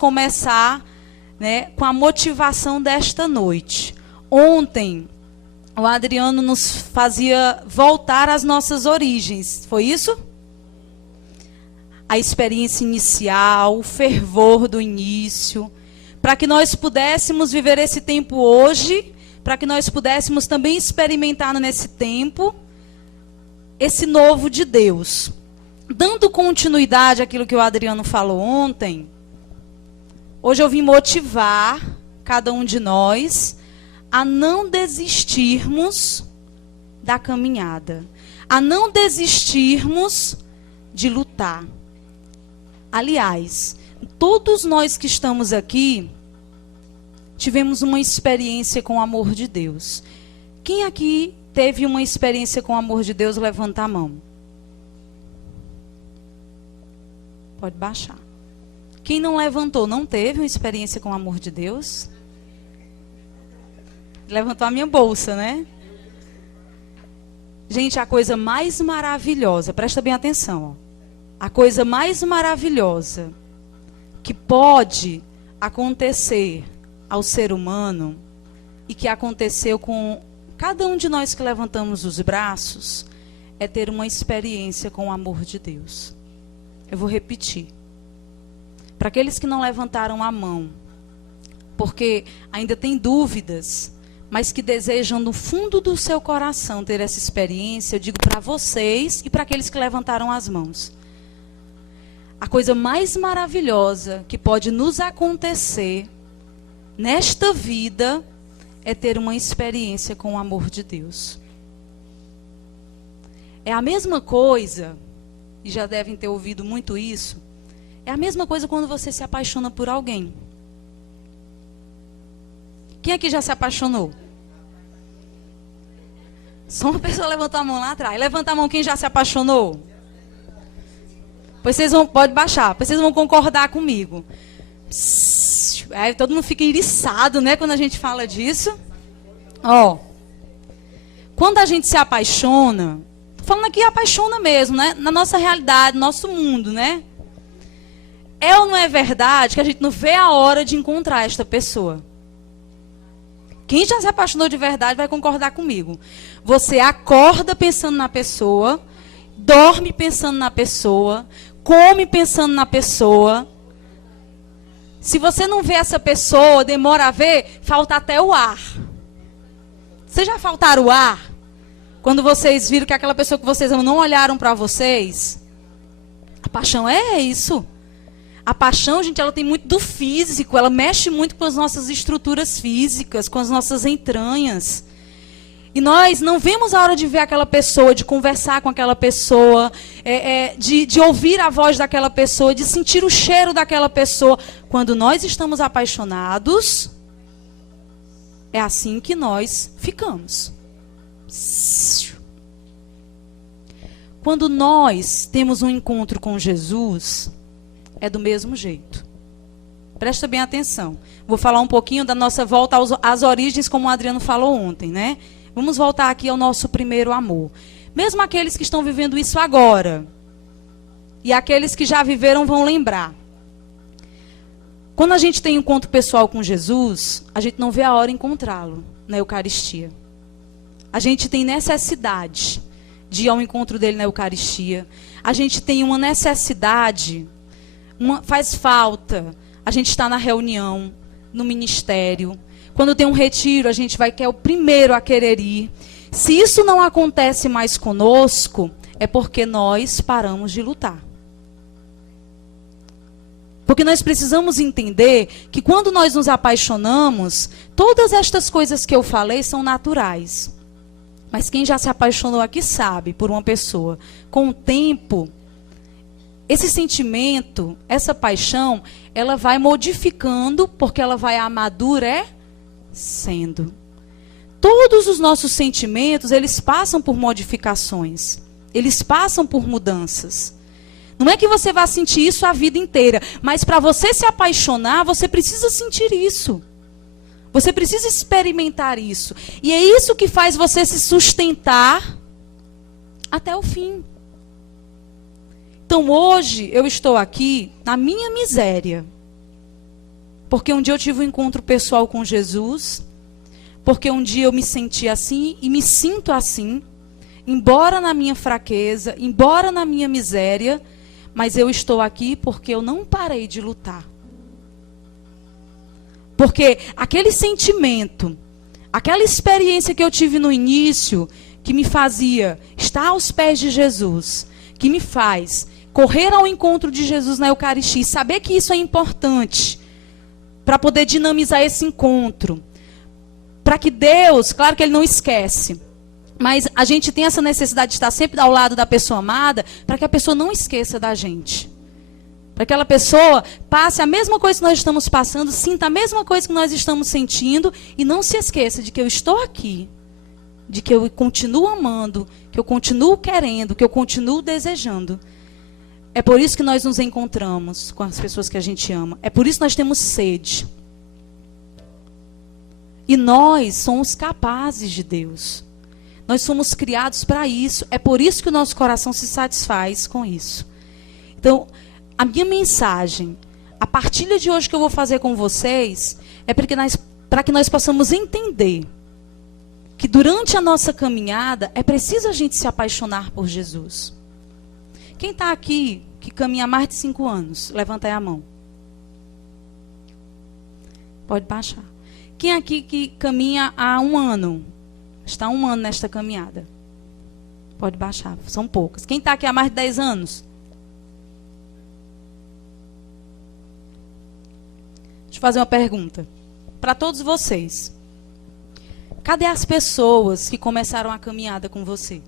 começar, né, com a motivação desta noite. Ontem, o Adriano nos fazia voltar às nossas origens. Foi isso? A experiência inicial, o fervor do início, para que nós pudéssemos viver esse tempo hoje, para que nós pudéssemos também experimentar nesse tempo esse novo de Deus. Dando continuidade àquilo que o Adriano falou ontem, hoje eu vim motivar cada um de nós a não desistirmos da caminhada, a não desistirmos de lutar. Aliás, todos nós que estamos aqui tivemos uma experiência com o amor de Deus. Quem aqui teve uma experiência com o amor de Deus, levanta a mão. Pode baixar. Quem não levantou, não teve uma experiência com o amor de Deus? Levantou a minha bolsa, né? Gente, a coisa mais maravilhosa, presta bem atenção, ó. A coisa mais maravilhosa que pode acontecer ao ser humano e que aconteceu com cada um de nós que levantamos os braços é ter uma experiência com o amor de Deus. Eu vou repetir. Para aqueles que não levantaram a mão, porque ainda tem dúvidas, mas que desejam no fundo do seu coração ter essa experiência, eu digo para vocês e para aqueles que levantaram as mãos. A coisa mais maravilhosa que pode nos acontecer nesta vida é ter uma experiência com o amor de Deus. É a mesma coisa, e já devem ter ouvido muito isso, é a mesma coisa quando você se apaixona por alguém. Quem aqui já se apaixonou? Só uma pessoa levantou a mão lá atrás. Levanta a mão quem já se apaixonou. Pois vocês vão, pode baixar, pois vocês vão concordar comigo. Aí todo mundo fica iriçado, né, quando a gente fala disso. Ó, quando a gente se apaixona, tô falando aqui apaixona mesmo, né, na nossa realidade, nosso mundo, né? É ou não é verdade que a gente não vê a hora de encontrar esta pessoa? Quem já se apaixonou de verdade vai concordar comigo. Você acorda pensando na pessoa, dorme pensando na pessoa, come pensando na pessoa. Se você não vê essa pessoa, demora a ver, falta até o ar. Vocês já faltaram o ar? Quando vocês viram que aquela pessoa que vocês amam não olharam para vocês? A paixão é isso. A paixão, gente, ela tem muito do físico, ela mexe muito com as nossas estruturas físicas, com as nossas entranhas. E nós não vemos a hora de ver aquela pessoa, de conversar com aquela pessoa, de ouvir a voz daquela pessoa, de sentir o cheiro daquela pessoa. Quando nós estamos apaixonados, é assim que nós ficamos. Quando nós temos um encontro com Jesus, é do mesmo jeito. Presta bem atenção. Vou falar um pouquinho da nossa volta às origens, como o Adriano falou ontem, né? Vamos voltar aqui ao nosso primeiro amor. Mesmo aqueles que estão vivendo isso agora, e aqueles que já viveram vão lembrar. Quando a gente tem um encontro pessoal com Jesus, a gente não vê a hora de encontrá-lo na Eucaristia. A gente tem necessidade de ir ao encontro dele na Eucaristia. A gente tem uma necessidade, faz falta. A gente está na reunião, no ministério. Quando tem um retiro, a gente vai querer o primeiro a querer ir. Se isso não acontece mais conosco, é porque nós paramos de lutar. Porque nós precisamos entender que quando nós nos apaixonamos, todas estas coisas que eu falei são naturais. Mas quem já se apaixonou aqui sabe, por uma pessoa, com o tempo, esse sentimento, essa paixão, ela vai modificando, porque ela vai amadurecendo. Todos os nossos sentimentos, eles passam por modificações. Eles passam por mudanças. Não é que você vá sentir isso a vida inteira, mas para você se apaixonar, você precisa sentir isso. Você precisa experimentar isso. E é isso que faz você se sustentar até o fim. Então hoje eu estou aqui na minha miséria. Porque um dia eu tive um encontro pessoal com Jesus, porque um dia eu me senti assim e me sinto assim, embora na minha fraqueza, embora na minha miséria, mas eu estou aqui porque eu não parei de lutar. Porque aquele sentimento, aquela experiência que eu tive no início, que me fazia estar aos pés de Jesus, que me faz correr ao encontro de Jesus na Eucaristia, saber que isso é importante para poder dinamizar esse encontro, para que Deus, claro que Ele não esquece, mas a gente tem essa necessidade de estar sempre ao lado da pessoa amada, para que a pessoa não esqueça da gente. Para que aquela pessoa passe a mesma coisa que nós estamos passando, sinta a mesma coisa que nós estamos sentindo e não se esqueça de que eu estou aqui, de que eu continuo amando, que eu continuo querendo, que eu continuo desejando. É por isso que nós nos encontramos com as pessoas que a gente ama. É por isso que nós temos sede. E nós somos capazes de Deus. Nós somos criados para isso. É por isso que o nosso coração se satisfaz com isso. Então, a minha mensagem, a partilha de hoje que eu vou fazer com vocês, é para que nós possamos entender que durante a nossa caminhada é preciso a gente se apaixonar por Jesus. Quem está aqui que caminha há mais de 5 anos? Levanta aí a mão. Pode baixar. Quem aqui que caminha há 1 ano? Está há 1 ano nesta caminhada. Pode baixar, são poucas. Quem está aqui há mais de 10 anos? Deixa eu fazer uma pergunta para todos vocês. Cadê as pessoas que começaram a caminhada com você?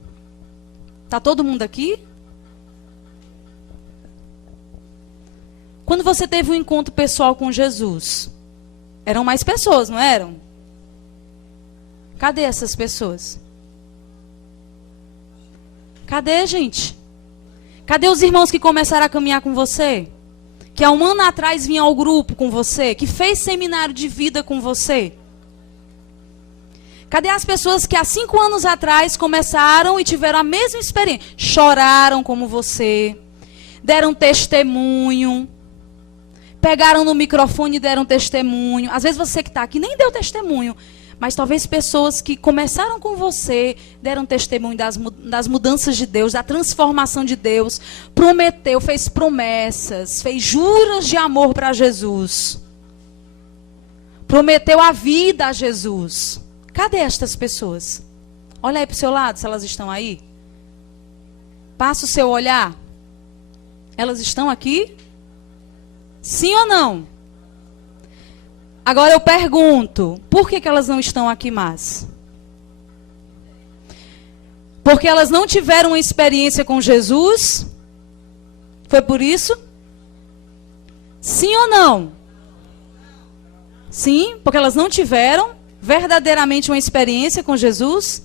Está todo mundo aqui? Quando você teve um encontro pessoal com Jesus, eram mais pessoas, não eram? Cadê essas pessoas? Cadê, gente? Cadê os irmãos que começaram a caminhar com você? Que há 1 ano atrás vinha ao grupo com você, que fez seminário de vida com você? Cadê as pessoas que há 5 anos atrás começaram e tiveram a mesma experiência? Choraram como você, deram testemunho, pegaram no microfone e deram testemunho. Às vezes você que está aqui nem deu testemunho, mas talvez pessoas que começaram com você, deram testemunho das mudanças de Deus, da transformação de Deus, prometeu, fez promessas, fez juras de amor para Jesus. Prometeu a vida a Jesus. Cadê estas pessoas? Olha aí para o seu lado, se elas estão aí. Passa o seu olhar. Elas estão aqui? Sim ou não? Agora eu pergunto, por que elas não estão aqui mais? Porque elas não tiveram uma experiência com Jesus? Foi por isso? Sim ou não? Sim, porque elas não tiveram verdadeiramente uma experiência com Jesus?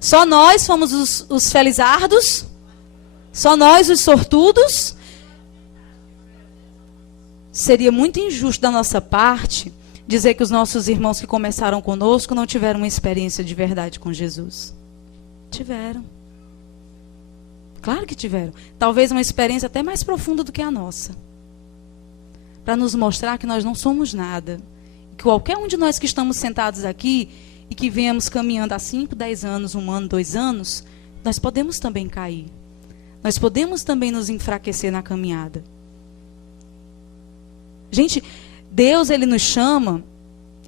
Só nós fomos os felizardos? Só nós os sortudos? Seria muito injusto da nossa parte dizer que os nossos irmãos que começaram conosco não tiveram uma experiência de verdade com Jesus. Tiveram. Claro que tiveram. Talvez uma experiência até mais profunda do que a nossa. Para nos mostrar que nós não somos nada. Que qualquer um de nós que estamos sentados aqui e que viemos caminhando há 5, 10 anos, 1 ano, 2 anos, nós podemos também cair. Nós podemos também nos enfraquecer na caminhada. Gente, Deus, Ele nos chama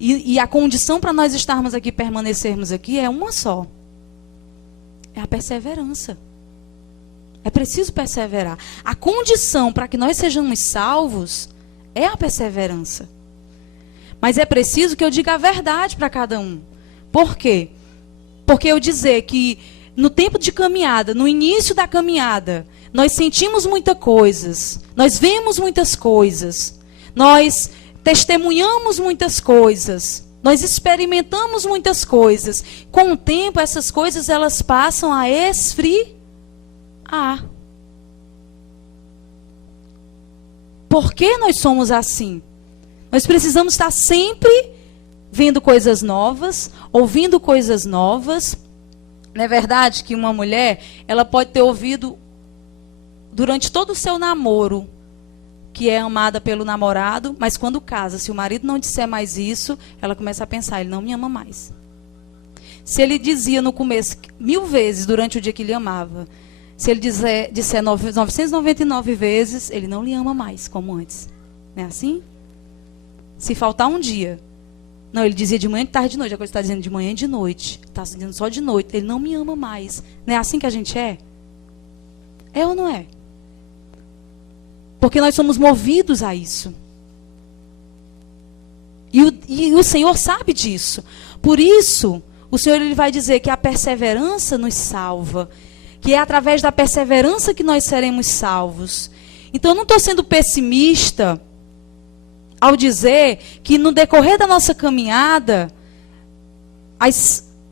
e a condição para nós estarmos aqui, permanecermos aqui, é uma só. É a perseverança. É preciso perseverar. A condição para que nós sejamos salvos é a perseverança. Mas é preciso que eu diga a verdade para cada um. Por quê? Porque eu dizer que no tempo de caminhada, no início da caminhada, nós sentimos muitas coisas, nós vemos muitas coisas, nós testemunhamos muitas coisas, nós experimentamos muitas coisas. Com o tempo, essas coisas elas passam a esfriar. Por que nós somos assim? Nós precisamos estar sempre vendo coisas novas, ouvindo coisas novas. Não é verdade que uma mulher, ela pode ter ouvido durante todo o seu namoro que é amada pelo namorado, mas quando casa, se o marido não disser mais isso, ela começa a pensar, ele não me ama mais. Se ele dizia no começo 1000 vezes durante o dia que lhe amava, se ele disser 999 vezes, ele não lhe ama mais, como antes. Não é assim? Se faltar um dia, não, ele dizia de manhã, de tarde, de noite, agora ele está dizendo de manhã e de noite, está dizendo só de noite, ele não me ama mais. Não é assim que a gente é? É ou não é? Porque nós somos movidos a isso. E o Senhor sabe disso. Por isso, o Senhor ele vai dizer que a perseverança nos salva. Que é através da perseverança que nós seremos salvos. Então, eu não estou sendo pessimista ao dizer que no decorrer da nossa caminhada,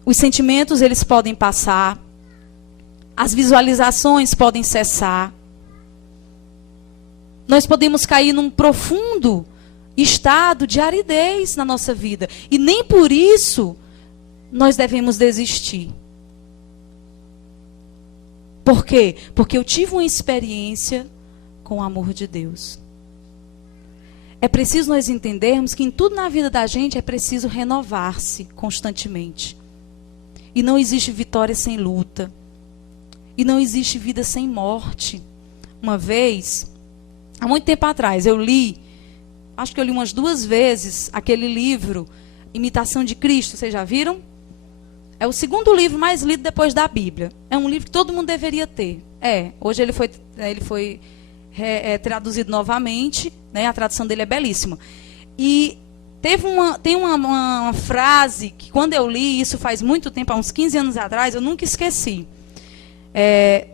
os sentimentos eles podem passar, as visualizações podem cessar. Nós podemos cair num profundo estado de aridez na nossa vida. E nem por isso nós devemos desistir. Por quê? Porque eu tive uma experiência com o amor de Deus. É preciso nós entendermos que em tudo na vida da gente é preciso renovar-se constantemente. E não existe vitória sem luta. E não existe vida sem morte. Uma vez, há muito tempo atrás, eu li, acho que eu li umas 2 vezes, aquele livro, Imitação de Cristo. Vocês já viram? É o 2º livro mais lido depois da Bíblia. É um livro que todo mundo deveria ter. Hoje ele foi traduzido novamente, né? A tradução dele é belíssima. E tem uma frase que quando eu li, isso faz muito tempo, há uns 15 anos atrás, eu nunca esqueci.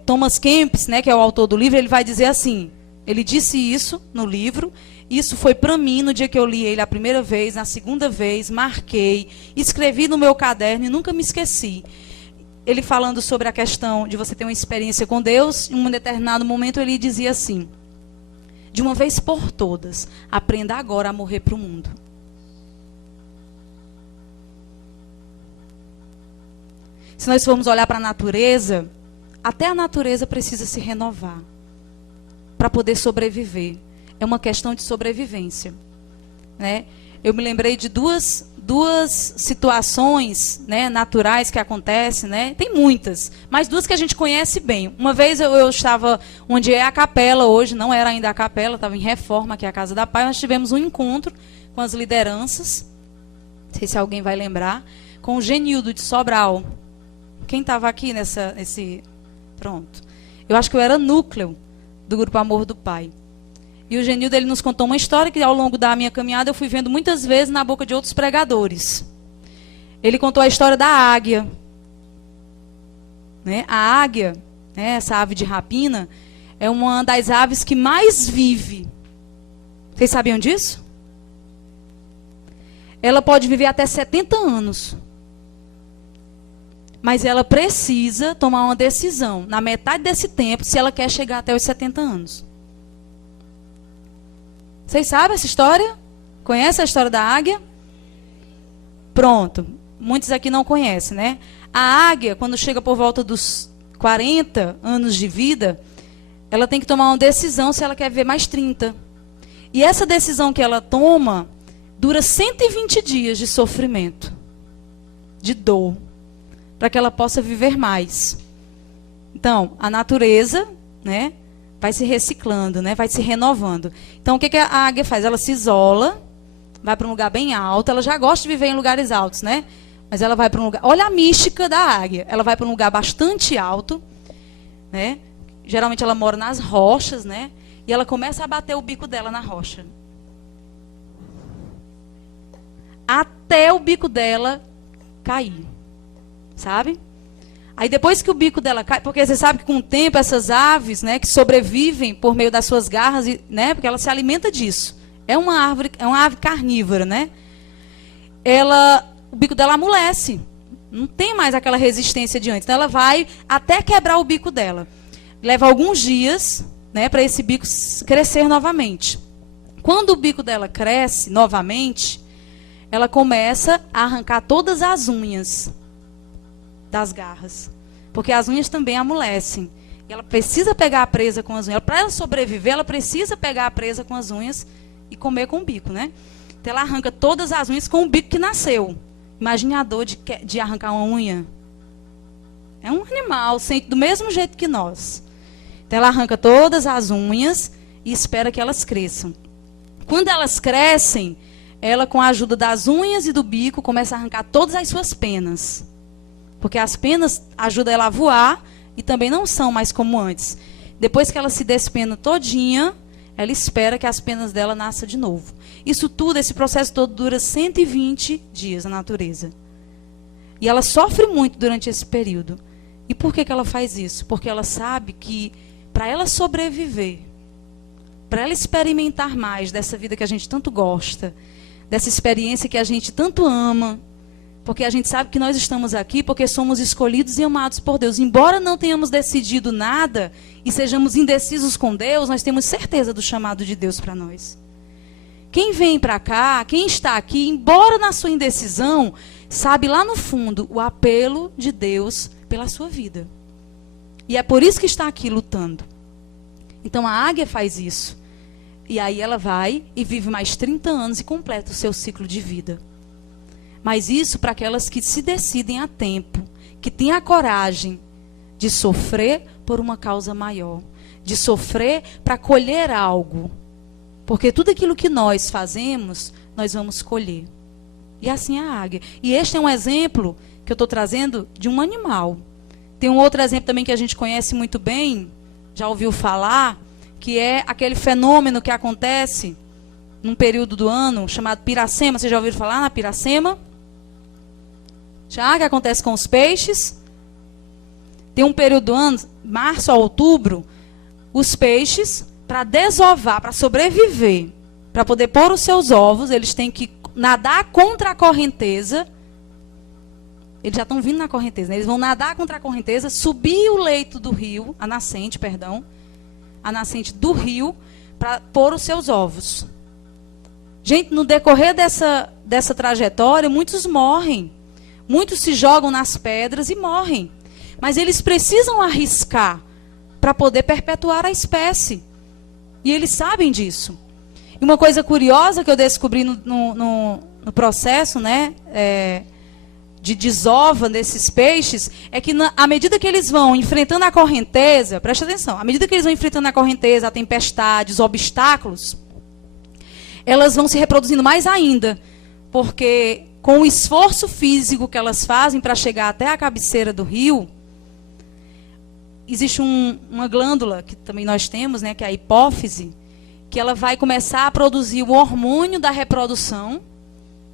Thomas Kempis, né, que é o autor do livro, ele vai dizer assim, ele disse isso no livro, isso foi para mim no dia que eu li ele a primeira vez, na segunda vez, marquei, escrevi no meu caderno e nunca me esqueci. Ele falando sobre a questão de você ter uma experiência com Deus, em um determinado momento ele dizia assim, de uma vez por todas, aprenda agora a morrer para o mundo. Se nós formos olhar para a natureza, até a natureza precisa se renovar para poder sobreviver. É uma questão de sobrevivência, né? Eu me lembrei de duas situações, né, naturais que acontecem, né? Tem muitas, mas 2 que a gente conhece bem. Uma vez eu estava onde é a capela hoje, não era ainda a capela, estava em reforma, que é a Casa da Paz. Nós tivemos um encontro com as lideranças, não sei se alguém vai lembrar, com o Genildo de Sobral. Quem estava aqui Pronto. Eu acho que eu era núcleo do Grupo Amor do Pai. E o Genildo, ele nos contou uma história que ao longo da minha caminhada eu fui vendo muitas vezes na boca de outros pregadores. Ele contou a história da águia. Né? A águia, né, essa ave de rapina, é uma das aves que mais vive. Vocês sabiam disso? Ela pode viver até 70 anos. Mas ela precisa tomar uma decisão, na metade desse tempo, se ela quer chegar até os 70 anos. Vocês sabem essa história? Conhecem a história da águia? Pronto. Muitos aqui não conhecem, né? A águia, quando chega por volta dos 40 anos de vida, ela tem que tomar uma decisão se ela quer viver mais 30. E essa decisão que ela toma dura 120 dias de sofrimento, de dor, para que ela possa viver mais. Então, a natureza, né, vai se reciclando, né, vai se renovando. Então, o que a águia faz? Ela se isola, vai para um lugar bem alto. Ela já gosta de viver em lugares altos, né? Mas ela vai para um lugar... Olha a mística da águia. Ela vai para um lugar bastante alto, né? Geralmente ela mora nas rochas, né? E ela começa a bater o bico dela na rocha. Até o bico dela cair. Sabe? Aí depois que o bico dela cai, porque você sabe que com o tempo essas aves, né, que sobrevivem por meio das suas garras, né, porque ela se alimenta disso. É uma ave carnívora, né? O bico dela amolece. Não tem mais aquela resistência de antes. Então ela vai até quebrar o bico dela. Leva alguns dias, né, para esse bico crescer novamente. Quando o bico dela cresce novamente, ela começa a arrancar todas as unhas das garras, porque as unhas também amolecem. E ela precisa pegar a presa com as unhas. Para ela sobreviver, ela precisa pegar a presa com as unhas e comer com o bico, né? Então ela arranca todas as unhas com o bico que nasceu. Imagine a dor de arrancar uma unha. É um animal, sente do mesmo jeito que nós. Então ela arranca todas as unhas e espera que elas cresçam. Quando elas crescem, ela, com a ajuda das unhas e do bico, começa a arrancar todas as suas penas. Porque as penas ajudam ela a voar e também não são mais como antes. Depois que ela se despena todinha, ela espera que as penas dela nasçam de novo. Isso tudo, esse processo todo dura 120 dias na natureza. E ela sofre muito durante esse período. E por que ela faz isso? Porque ela sabe que para ela sobreviver, para ela experimentar mais dessa vida que a gente tanto gosta, dessa experiência que a gente tanto ama, porque a gente sabe que nós estamos aqui porque somos escolhidos e amados por Deus. Embora não tenhamos decidido nada e sejamos indecisos com Deus, nós temos certeza do chamado de Deus para nós. Quem vem para cá, quem está aqui, embora na sua indecisão, sabe lá no fundo o apelo de Deus pela sua vida. E é por isso que está aqui lutando. Então a águia faz isso. E aí ela vai e vive mais 30 anos e completa o seu ciclo de vida. Mas isso para aquelas que se decidem a tempo, que têm a coragem de sofrer por uma causa maior, de sofrer para colher algo. Porque tudo aquilo que nós fazemos, nós vamos colher. E assim é a águia. E este é um exemplo que eu estou trazendo de um animal. Tem um outro exemplo também que a gente conhece muito bem, já ouviu falar, que é aquele fenômeno que acontece num período do ano chamado piracema. Vocês já ouviram falar na piracema? Já que acontece com os peixes. Tem um período do ano, março a outubro, os peixes, para desovar, para sobreviver, para poder pôr os seus ovos, eles têm que nadar contra a correnteza. Eles já estão vindo na correnteza, né? Eles vão nadar contra a correnteza, subir o leito do rio, a nascente do rio, para pôr os seus ovos. Gente, no decorrer dessa trajetória, muitos morrem. Muitos se jogam nas pedras e morrem. Mas eles precisam arriscar para poder perpetuar a espécie. E eles sabem disso. E uma coisa curiosa que eu descobri no processo, né, de desova desses peixes, é que à medida que eles vão enfrentando a correnteza, presta atenção, à medida que eles vão enfrentando a correnteza, a tempestades, obstáculos, elas vão se reproduzindo mais ainda. Porque com o esforço físico que elas fazem para chegar até a cabeceira do rio, existe uma glândula que também nós temos, né, que é a hipófise, que ela vai começar a produzir o hormônio da reprodução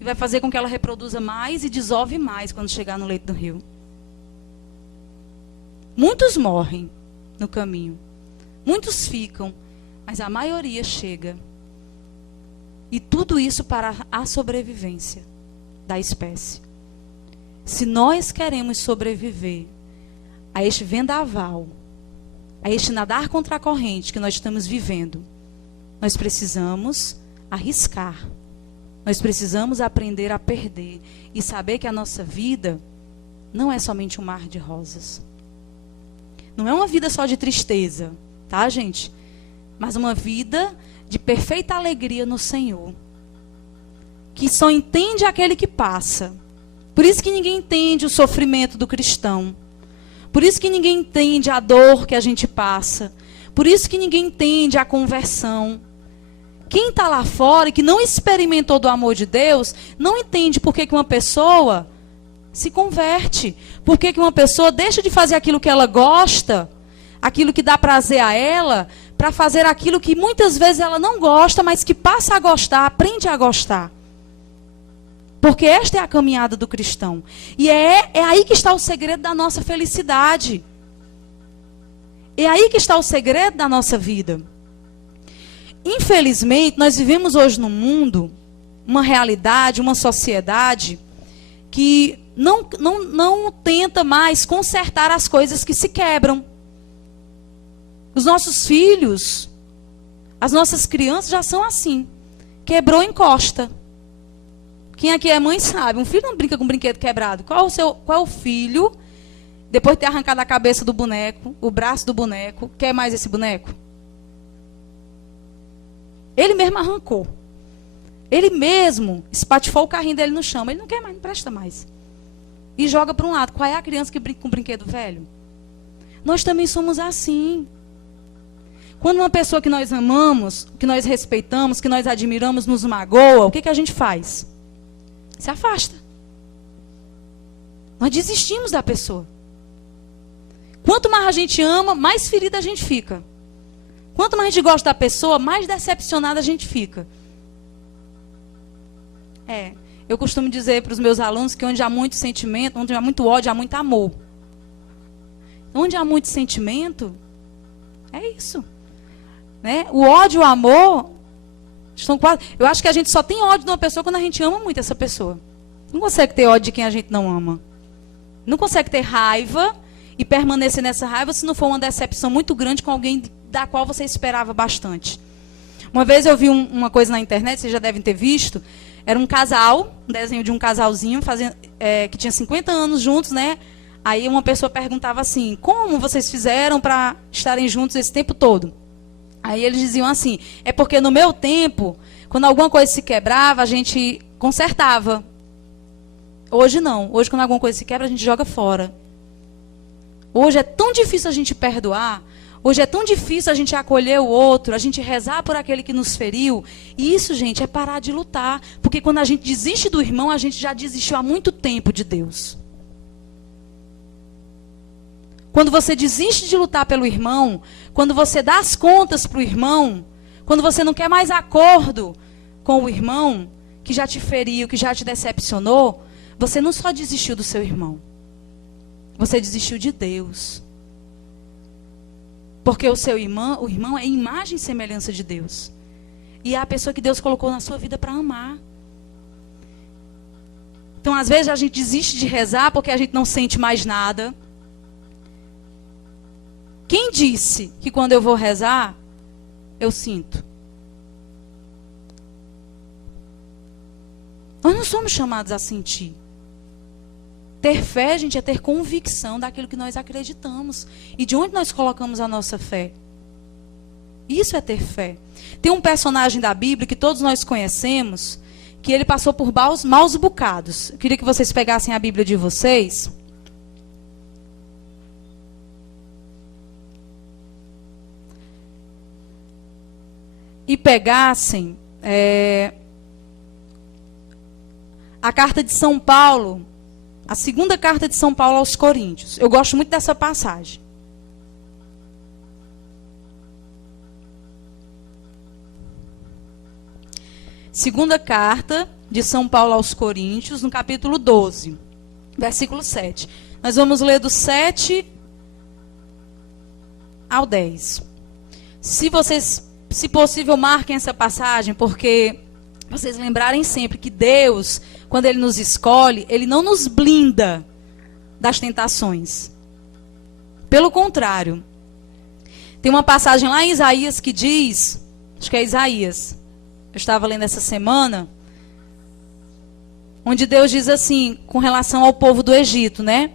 e vai fazer com que ela reproduza mais e desove mais quando chegar no leito do rio. Muitos morrem no caminho, muitos ficam, mas a maioria chega. E tudo isso para a sobrevivência da espécie. Se nós queremos sobreviver a este vendaval, a este nadar contra a corrente que nós estamos vivendo, nós precisamos arriscar. Nós precisamos aprender a perder e saber que a nossa vida não é somente um mar de rosas. Não é uma vida só de tristeza, tá, gente? Mas uma vida de perfeita alegria no Senhor, que só entende aquele que passa. Por isso que ninguém entende o sofrimento do cristão. Por isso que ninguém entende a dor que a gente passa. Por isso que ninguém entende a conversão. Quem está lá fora e que não experimentou do amor de Deus, não entende por que uma pessoa se converte. Por que uma pessoa deixa de fazer aquilo que ela gosta, aquilo que dá prazer a ela, para fazer aquilo que muitas vezes ela não gosta, mas que passa a gostar, aprende a gostar. Porque esta é a caminhada do cristão. E é aí que está o segredo da nossa felicidade. É aí que está o segredo da nossa vida. Infelizmente, nós vivemos hoje no mundo uma realidade, uma sociedade que não tenta mais consertar as coisas que se quebram. Os nossos filhos, as nossas crianças já são assim. Quebrou, encosta. Quem aqui é mãe sabe, um filho não brinca com um brinquedo quebrado. Qual é o filho depois de ter arrancado a cabeça do boneco, o braço do boneco, quer mais esse boneco? Ele mesmo arrancou. Ele mesmo espatifou o carrinho dele no chão. Ele não quer mais, não presta mais. E joga para um lado. Qual é a criança que brinca com um brinquedo velho? Nós também somos assim. Quando uma pessoa que nós amamos, que nós respeitamos, que nós admiramos, nos magoa, o que a gente faz? Se afasta. Nós desistimos da pessoa. Quanto mais a gente ama, mais ferida a gente fica. Quanto mais a gente gosta da pessoa, mais decepcionada a gente fica. Eu costumo dizer para os meus alunos que onde há muito sentimento, onde há muito ódio, há muito amor. Onde há muito sentimento, é isso. Né? O ódio e o amor estão quase... Eu acho que a gente só tem ódio de uma pessoa quando a gente ama muito essa pessoa. Não consegue ter ódio de quem a gente não ama. Não consegue ter raiva e permanecer nessa raiva se não for uma decepção muito grande com alguém da qual você esperava bastante. Uma vez eu vi uma coisa na internet, vocês já devem ter visto. Era um casal, um desenho de um casalzinho que tinha 50 anos juntos, né? Aí uma pessoa perguntava assim, como vocês fizeram para estarem juntos esse tempo todo? Aí eles diziam assim, é porque no meu tempo, quando alguma coisa se quebrava, a gente consertava. Hoje não. Hoje, quando alguma coisa se quebra, a gente joga fora. Hoje é tão difícil a gente perdoar. Hoje é tão difícil a gente acolher o outro, a gente rezar por aquele que nos feriu. E isso, gente, é parar de lutar. Porque quando a gente desiste do irmão, a gente já desistiu há muito tempo de Deus. Quando você desiste de lutar pelo irmão, quando você dá as contas para o irmão, quando você não quer mais acordo com o irmão que já te feriu, que já te decepcionou, você não só desistiu do seu irmão, você desistiu de Deus. Porque o irmão é imagem e semelhança de Deus. E é a pessoa que Deus colocou na sua vida para amar. Então, às vezes, a gente desiste de rezar porque a gente não sente mais nada. Quem disse que quando eu vou rezar, eu sinto? Nós não somos chamados a sentir. Ter fé, gente, é ter convicção daquilo que nós acreditamos. E de onde nós colocamos a nossa fé. Isso é ter fé. Tem um personagem da Bíblia que todos nós conhecemos, que ele passou por maus bocados. Eu queria que vocês pegassem a Bíblia de vocês. E pegassem a carta de São Paulo, a segunda carta de São Paulo aos Coríntios. Eu gosto muito dessa passagem. Segunda carta de São Paulo aos Coríntios, no capítulo 12, versículo 7. Nós vamos ler do 7 ao 10. Se possível, marquem essa passagem, porque vocês lembrarem sempre que Deus, quando Ele nos escolhe, Ele não nos blinda das tentações. Pelo contrário. Tem uma passagem lá em Isaías que diz, acho que é Isaías, eu estava lendo essa semana, onde Deus diz assim, com relação ao povo do Egito, né?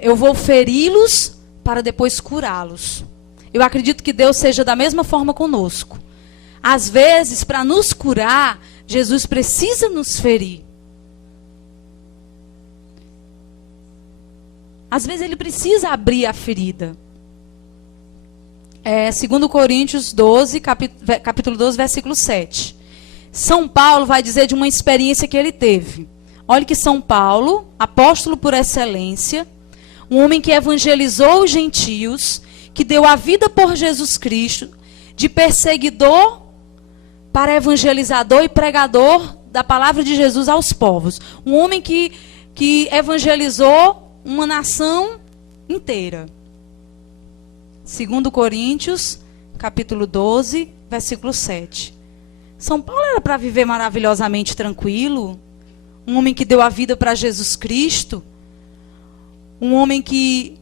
Eu vou feri-los para depois curá-los. Eu acredito que Deus seja da mesma forma conosco. Às vezes, para nos curar, Jesus precisa nos ferir. Às vezes, Ele precisa abrir a ferida. 2 Coríntios 12, capítulo 12, versículo 7. São Paulo vai dizer de uma experiência que ele teve. Olha que São Paulo, apóstolo por excelência, um homem que evangelizou os gentios, que deu a vida por Jesus Cristo, de perseguidor para evangelizador e pregador da palavra de Jesus aos povos. Um homem que evangelizou uma nação inteira. 2 Coríntios, capítulo 12, versículo 7. São Paulo era para viver maravilhosamente tranquilo. Um homem que deu a vida para Jesus Cristo. Um homem que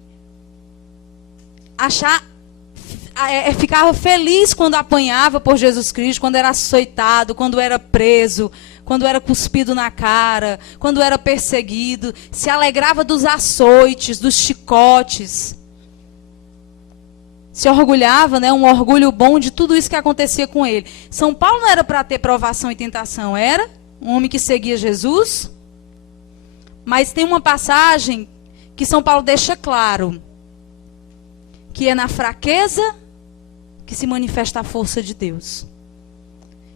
ficava feliz quando apanhava por Jesus Cristo, quando era açoitado, quando era preso, quando era cuspido na cara, quando era perseguido. Se alegrava dos açoites, dos chicotes. Se orgulhava, né, um orgulho bom de tudo isso que acontecia com ele. São Paulo não era para ter provação e tentação, era um homem que seguia Jesus. Mas tem uma passagem que São Paulo deixa claro, que é na fraqueza que se manifesta a força de Deus.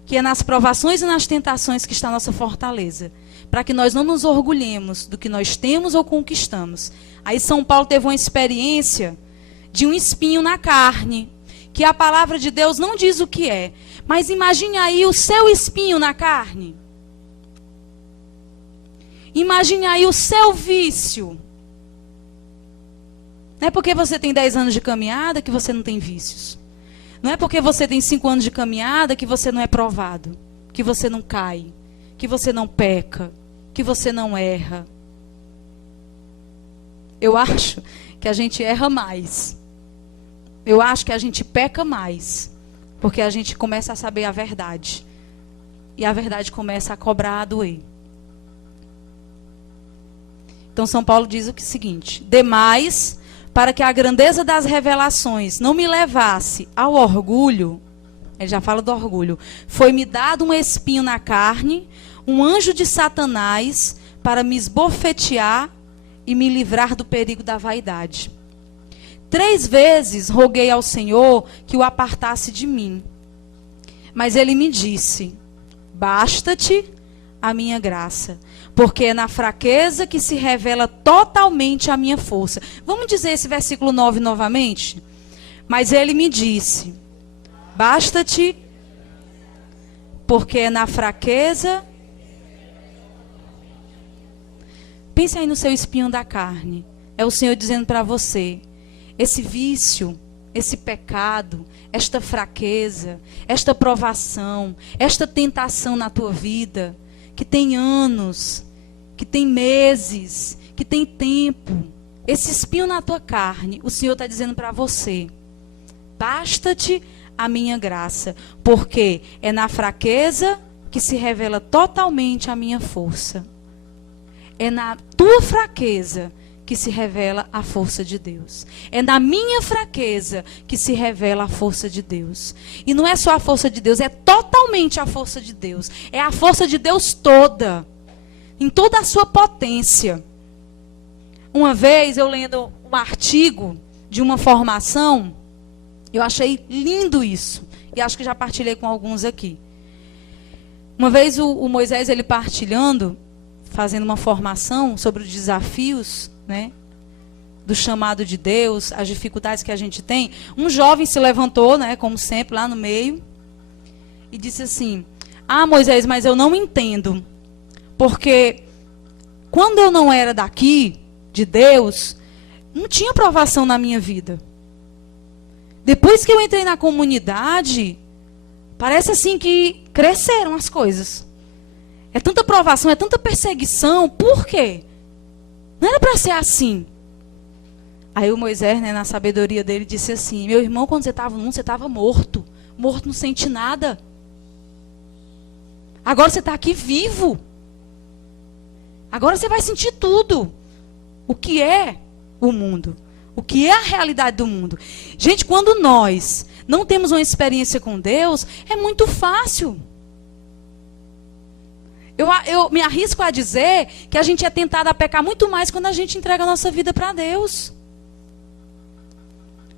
Que é nas provações e nas tentações que está a nossa fortaleza. Para que nós não nos orgulhemos do que nós temos ou conquistamos. Aí São Paulo teve uma experiência de um espinho na carne, que a palavra de Deus não diz o que é. Mas imagine aí o seu espinho na carne. Imagine aí o seu vício. Não é porque você tem 10 anos de caminhada que você não tem vícios. Não é porque você tem 5 anos de caminhada que você não é provado. Que você não cai. Que você não peca. Que você não erra. Eu acho que a gente erra mais. Eu acho que a gente peca mais. Porque a gente começa a saber a verdade. E a verdade começa a cobrar, a doer. Então São Paulo diz o seguinte: demais, para que a grandeza das revelações não me levasse ao orgulho, ele já fala do orgulho, foi-me dado um espinho na carne, um anjo de Satanás, para me esbofetear e me livrar do perigo da vaidade. 3 vezes roguei ao Senhor que o apartasse de mim. Mas ele me disse: basta-te a minha graça, porque é na fraqueza que se revela totalmente a minha força. Vamos dizer esse versículo 9 novamente? Mas ele me disse: basta-te, porque é na fraqueza. Pense aí no seu espinho da carne. É o Senhor dizendo para você: esse vício, esse pecado, esta fraqueza, esta provação, esta tentação na tua vida, que tem anos, que tem meses, que tem tempo, esse espinho na tua carne, o Senhor está dizendo para você: basta-te a minha graça, porque é na fraqueza que se revela totalmente a minha força. É na tua fraqueza que se revela a força de Deus. É na minha fraqueza que se revela a força de Deus. E não é só a força de Deus, é totalmente a força de Deus. É a força de Deus toda, em toda a sua potência. Uma vez eu lendo um artigo de uma formação, eu achei lindo isso. E acho que já partilhei com alguns aqui. Uma vez o Moisés, ele partilhando, fazendo uma formação sobre os desafios, né, do chamado de Deus, as dificuldades que a gente tem. Um jovem se levantou, né, como sempre, lá no meio, e disse assim: ah, Moisés, mas eu não entendo, porque quando eu não era daqui, de Deus, não tinha provação na minha vida. Depois que eu entrei na comunidade, parece assim que cresceram as coisas. É tanta provação, é tanta perseguição. Por quê? Não era para ser assim. Aí o Moisés, né, na sabedoria dele, disse assim: meu irmão, quando você estava no mundo, você estava morto. Morto não sente nada. Agora você está aqui vivo. Agora você vai sentir tudo. O que é o mundo? O que é a realidade do mundo? Gente, quando nós não temos uma experiência com Deus, é muito fácil. Eu me arrisco a dizer que a gente é tentado a pecar muito mais quando a gente entrega a nossa vida para Deus.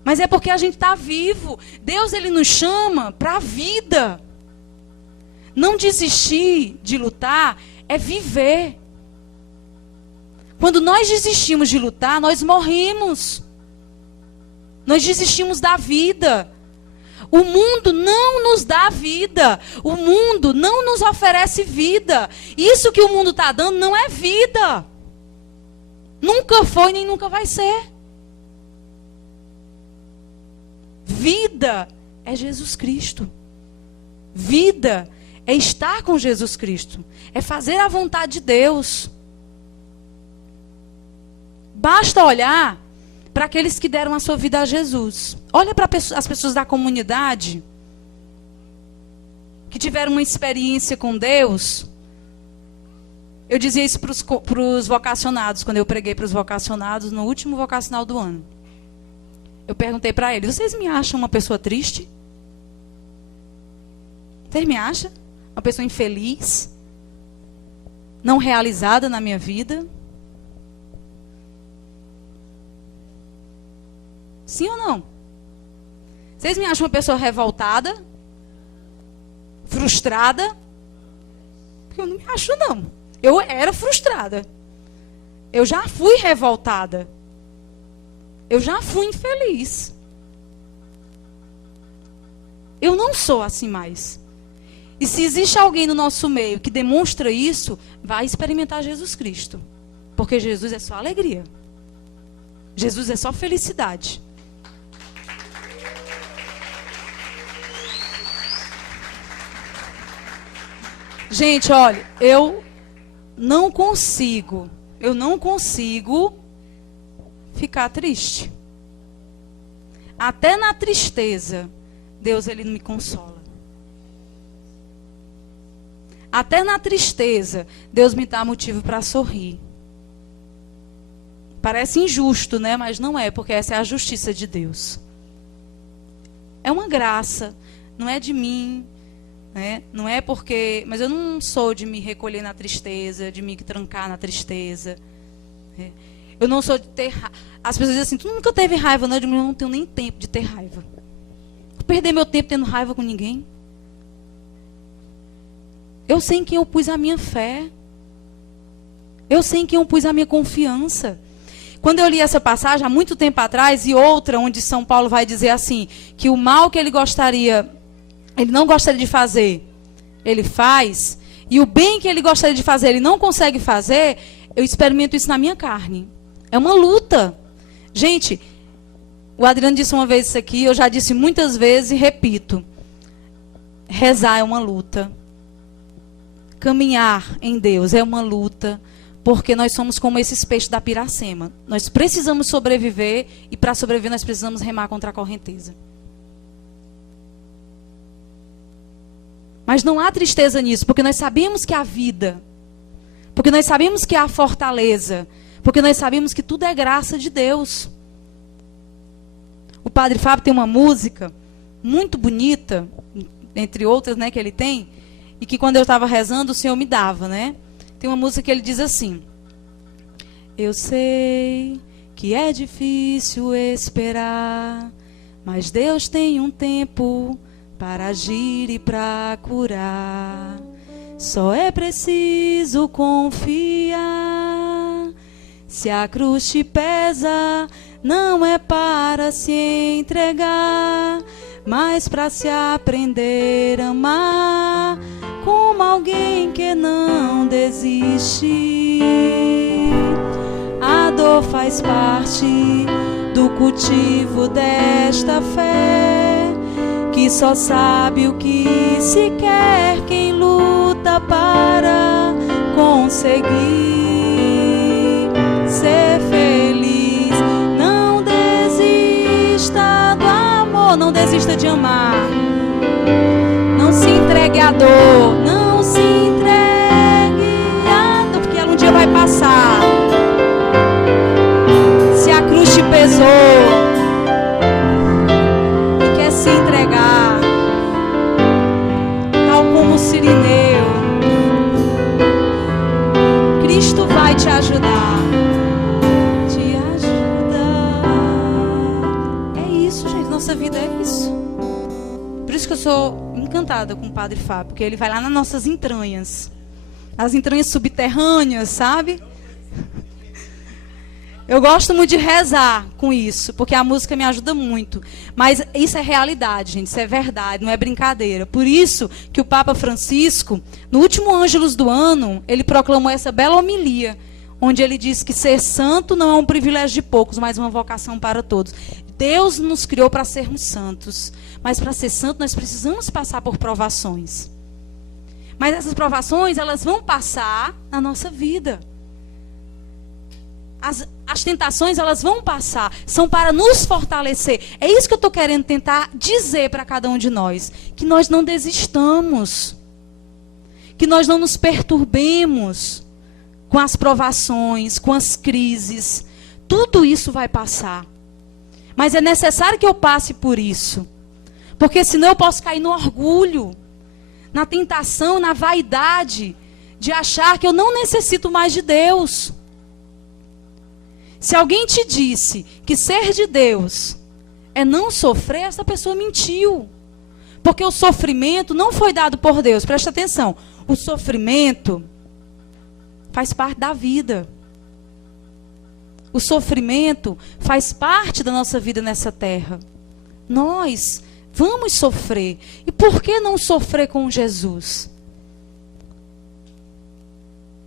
Mas é porque a gente está vivo. Deus, ele nos chama para a vida. Não desistir de lutar é viver. Quando nós desistimos de lutar, nós morremos. Nós desistimos da vida. O mundo não nos dá vida. O mundo não nos oferece vida. Isso que o mundo está dando não é vida. Nunca foi nem nunca vai ser. Vida é Jesus Cristo. Vida é estar com Jesus Cristo. É fazer a vontade de Deus. Basta olhar para aqueles que deram a sua vida a Jesus. Olha para as pessoas da comunidade que tiveram uma experiência com Deus. Eu dizia isso para os vocacionados, quando eu preguei para os vocacionados no último vocacional do ano. Eu perguntei para eles: vocês me acham uma pessoa triste? Vocês me acham uma pessoa infeliz? Não realizada na minha vida? Sim ou não? Vocês me acham uma pessoa revoltada? Frustrada? Porque eu não me acho, não. Eu era frustrada. Eu já fui revoltada. Eu já fui infeliz. Eu não sou assim mais. E se existe alguém no nosso meio que demonstra isso, vai experimentar Jesus Cristo. Porque Jesus é só alegria. Jesus é só felicidade. Gente, olha, eu não consigo ficar triste. Até na tristeza, Deus, ele me consola. Até na tristeza, Deus me dá motivo para sorrir. Parece injusto, né? Mas não é, porque essa é a justiça de Deus. É uma graça, não é de mim, né? Não é porque... Mas eu não sou de me recolher na tristeza, de me trancar na tristeza. Né? Eu não sou de ter... As pessoas dizem assim: tu nunca teve raiva, não? Eu digo: eu não tenho nem tempo de ter raiva. Vou perder meu tempo tendo raiva com ninguém. Eu sei em quem eu pus a minha fé. Eu sei em quem eu pus a minha confiança. Quando eu li essa passagem, há muito tempo atrás, e outra, onde São Paulo vai dizer assim, que o mal que ele não gostaria de fazer, ele faz, e o bem que ele gostaria de fazer, ele não consegue fazer, eu experimento isso na minha carne. É uma luta. Gente, o Adriano disse uma vez isso aqui, eu já disse muitas vezes e repito. Rezar é uma luta. Caminhar em Deus é uma luta, porque nós somos como esses peixes da piracema. Nós precisamos sobreviver, e para sobreviver nós precisamos remar contra a correnteza. Mas não há tristeza nisso, porque nós sabemos que há vida, porque nós sabemos que há fortaleza, porque nós sabemos que tudo é graça de Deus. O Padre Fábio tem uma música muito bonita, entre outras, né, que ele tem, e que quando eu estava rezando o Senhor me dava, né? Tem uma música que ele diz assim: eu sei que é difícil esperar, mas Deus tem um tempo para agir e para curar. Só é preciso confiar. Se a cruz te pesa, não é para se entregar, mas para se aprender a amar, como alguém que não desiste. A dor faz parte do cultivo desta fé, que só sabe o que se quer quem luta para conseguir ser feliz. Não desista do amor, não desista de amar. Não se entregue à dor, não se entregue à dor, porque ela um dia vai passar. Se a cruz te pesou e quer se entregar, tal como o Cirineu, Cristo vai te ajudar. Te ajudar. É isso, gente, nossa vida é isso. Por isso que eu sou encantada com o Padre Fábio, porque ele vai lá nas nossas entranhas, as entranhas subterrâneas, sabe? Eu gosto muito de rezar com isso, porque a música me ajuda muito. Mas isso é realidade, gente, isso é verdade, não é brincadeira. Por isso que o Papa Francisco, no último Ângelus do ano, ele proclamou essa bela homilia, onde ele diz que ser santo não é um privilégio de poucos, mas uma vocação para todos. Deus nos criou para sermos santos, mas para ser santo nós precisamos passar por provações. Mas essas provações, elas vão passar na nossa vida. As tentações, elas vão passar, são para nos fortalecer. É isso que eu estou querendo tentar dizer para cada um de nós. Que nós não desistamos. Que nós não nos perturbemos com as provações, com as crises. Tudo isso vai passar. Mas é necessário que eu passe por isso. Porque senão eu posso cair no orgulho, na tentação, na vaidade, de achar que eu não necessito mais de Deus. Se alguém te disse que ser de Deus é não sofrer, essa pessoa mentiu. Porque o sofrimento não foi dado por Deus. Presta atenção. O sofrimento faz parte da vida. O sofrimento faz parte da nossa vida nessa terra. Nós vamos sofrer. E por que não sofrer com Jesus?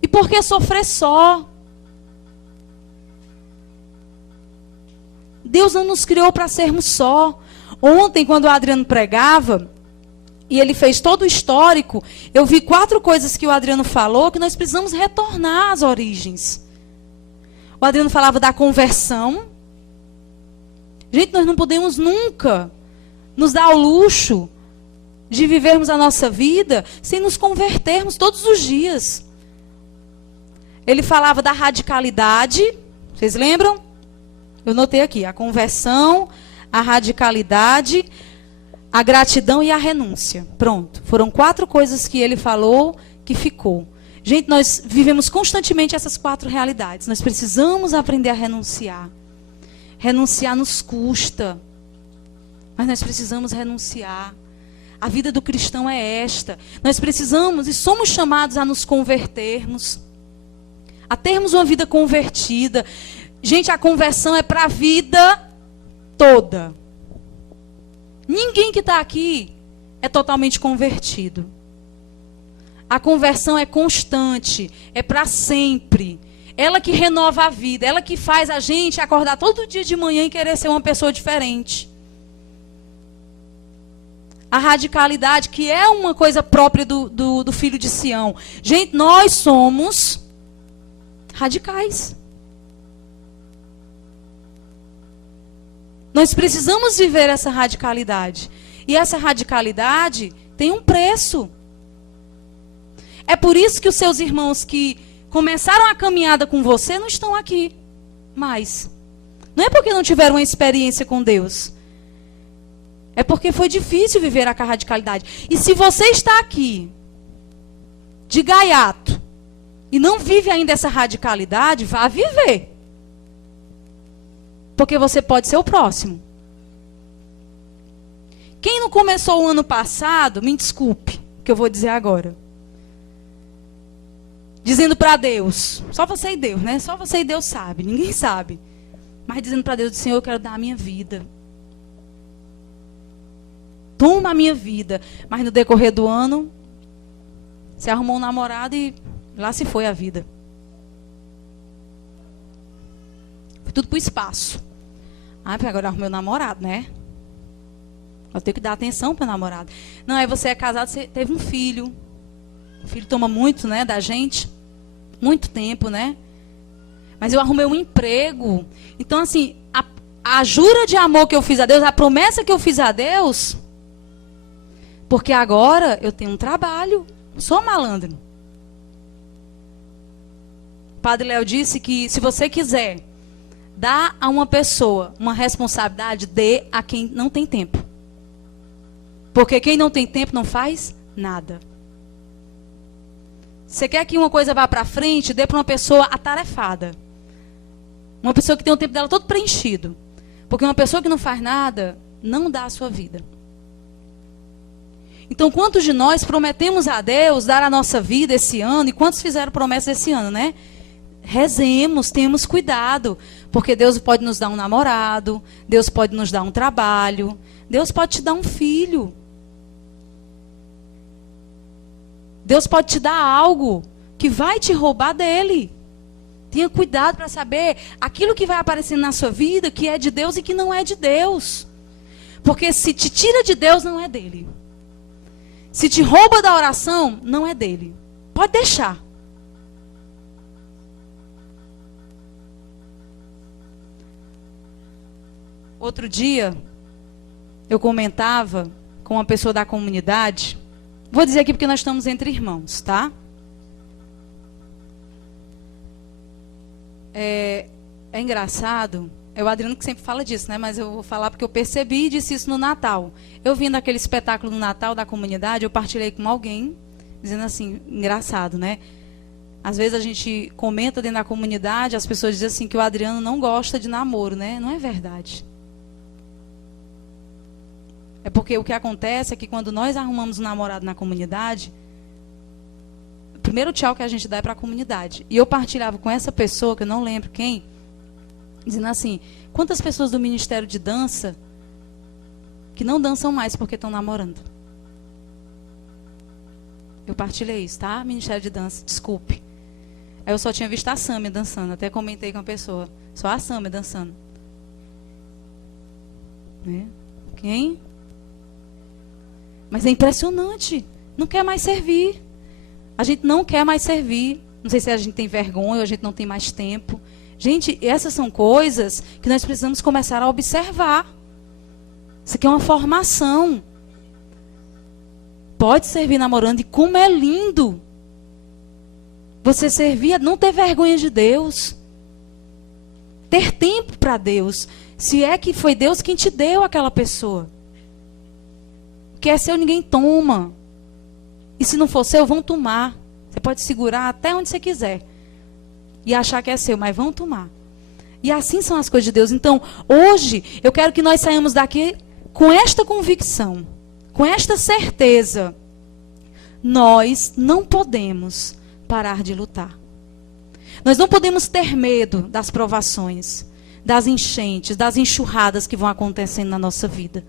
E por que sofrer só? Deus não nos criou para sermos só. Ontem, quando o Adriano pregava, e ele fez todo o histórico, eu vi 4 coisas que o Adriano falou, que nós precisamos retornar às origens. O Adriano falava da conversão. Gente, nós não podemos nunca nos dar ao luxo de vivermos a nossa vida sem nos convertermos todos os dias. Ele falava da radicalidade. Vocês lembram? Eu notei aqui, a conversão, a radicalidade, a gratidão e a renúncia. Pronto, foram 4 coisas que ele falou que ficou. Gente, nós vivemos constantemente essas 4 realidades. Nós precisamos aprender a renunciar. Renunciar nos custa, mas nós precisamos renunciar. A vida do cristão é esta. Nós precisamos e somos chamados a nos convertermos, a termos uma vida convertida. Gente, a conversão é para a vida toda. Ninguém que está aqui é totalmente convertido. A conversão é constante, é para sempre. Ela que renova a vida, ela que faz a gente acordar todo dia de manhã e querer ser uma pessoa diferente. A radicalidade, que é uma coisa própria do filho de Sião. Gente, nós somos radicais. Nós precisamos viver essa radicalidade. E essa radicalidade tem um preço. É por isso que os seus irmãos que começaram a caminhada com você não estão aqui mais. Não é porque não tiveram uma experiência com Deus. É porque foi difícil viver a radicalidade. E se você está aqui, de gaiato, e não vive ainda essa radicalidade, vá viver. Porque você pode ser o próximo. Quem não começou o ano passado, me desculpe, o que eu vou dizer agora. Dizendo para Deus, só você e Deus, né? Só você e Deus sabe, ninguém sabe. Mas dizendo para Deus, Senhor, eu quero dar a minha vida. Toma a minha vida. Mas no decorrer do ano, se arrumou um namorado e lá se foi a vida. Foi tudo para o espaço. Ah, agora arrumei um namorado, né? Eu tenho que dar atenção para o namorado. Não, aí você é casado, você teve um filho. O filho toma muito, né, da gente. Muito tempo, né? Mas eu arrumei um emprego. Então, assim, a jura de amor que eu fiz a Deus, a promessa que eu fiz a Deus, porque agora eu tenho um trabalho. Sou malandro. O Padre Léo disse que se você quiser dar a uma pessoa uma responsabilidade, dê a quem não tem tempo. Porque quem não tem tempo não faz nada. Você quer que uma coisa vá para frente, dê para uma pessoa atarefada. Uma pessoa que tem o tempo dela todo preenchido. Porque uma pessoa que não faz nada, não dá a sua vida. Então, quantos de nós prometemos a Deus dar a nossa vida esse ano? E quantos fizeram promessas esse ano, né? Rezemos, tenhamos cuidado. Porque Deus pode nos dar um namorado, Deus pode nos dar um trabalho, Deus pode te dar um filho. Deus pode te dar algo que vai te roubar dele. Tenha cuidado para saber aquilo que vai aparecendo na sua vida, que é de Deus e que não é de Deus. Porque se te tira de Deus, não é dele. Se te rouba da oração, não é dele. Pode deixar. Outro dia, eu comentava com uma pessoa da comunidade. Vou dizer aqui porque nós estamos entre irmãos, tá? É engraçado. É o Adriano que sempre fala disso, né? Mas eu vou falar porque eu percebi e disse isso no Natal. Eu vim daquele espetáculo no Natal da comunidade, eu partilhei com alguém, dizendo assim, engraçado, né? Às vezes a gente comenta dentro da comunidade, as pessoas dizem assim que o Adriano não gosta de namoro, né? Não é verdade. É porque o que acontece é que quando nós arrumamos um namorado na comunidade, o primeiro tchau que a gente dá é para a comunidade. E eu partilhava com essa pessoa, que eu não lembro quem, dizendo assim, quantas pessoas do Ministério de Dança que não dançam mais porque estão namorando? Eu partilhei isso, tá? Ministério de Dança, desculpe. Aí eu só tinha visto a Sâmia dançando, até comentei com a pessoa. Só a Sâmia dançando. Né? Quem? Mas é impressionante. Não quer mais servir. A gente não quer mais servir. Não sei se a gente tem vergonha ou a gente não tem mais tempo. Gente, essas são coisas que nós precisamos começar a observar. Isso aqui é uma formação. Pode servir namorando, e como é lindo você servir, não ter vergonha de Deus. Ter tempo para Deus. Se é que foi Deus quem te deu aquela pessoa. O que é seu, ninguém toma. E se não for seu, vão tomar. Você pode segurar até onde você quiser. E achar que é seu, mas vão tomar. E assim são as coisas de Deus. Então, hoje, eu quero que nós saímos daqui com esta convicção, com esta certeza. Nós não podemos parar de lutar. Nós não podemos ter medo das provações, das enchentes, das enxurradas que vão acontecendo na nossa vida.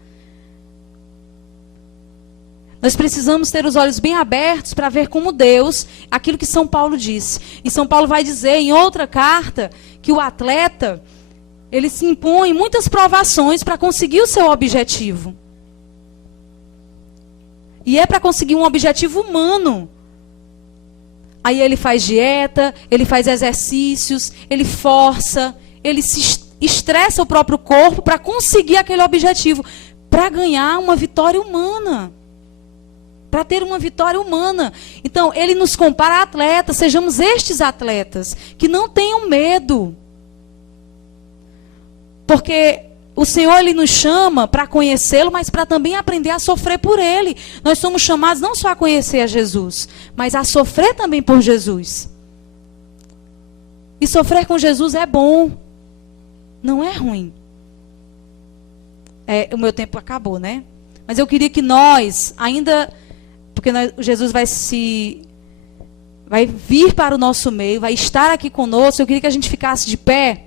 Nós precisamos ter os olhos bem abertos para ver como Deus, aquilo que São Paulo disse. E São Paulo vai dizer em outra carta que o atleta, ele se impõe muitas provações para conseguir o seu objetivo. E é para conseguir um objetivo humano. Aí ele faz dieta, ele faz exercícios, ele força, ele se estressa o próprio corpo para conseguir aquele objetivo, para ganhar uma vitória humana. Para ter uma vitória humana. Então, ele nos compara a atletas. Sejamos estes atletas que não tenham medo. Porque o Senhor, ele nos chama para conhecê-lo, mas para também aprender a sofrer por ele. Nós somos chamados não só a conhecer a Jesus, mas a sofrer também por Jesus. E sofrer com Jesus é bom. Não é ruim. O meu tempo acabou, né? Mas eu queria que nós ainda... Porque Jesus vai vir para o nosso meio, vai estar aqui conosco. Eu queria que a gente ficasse de pé.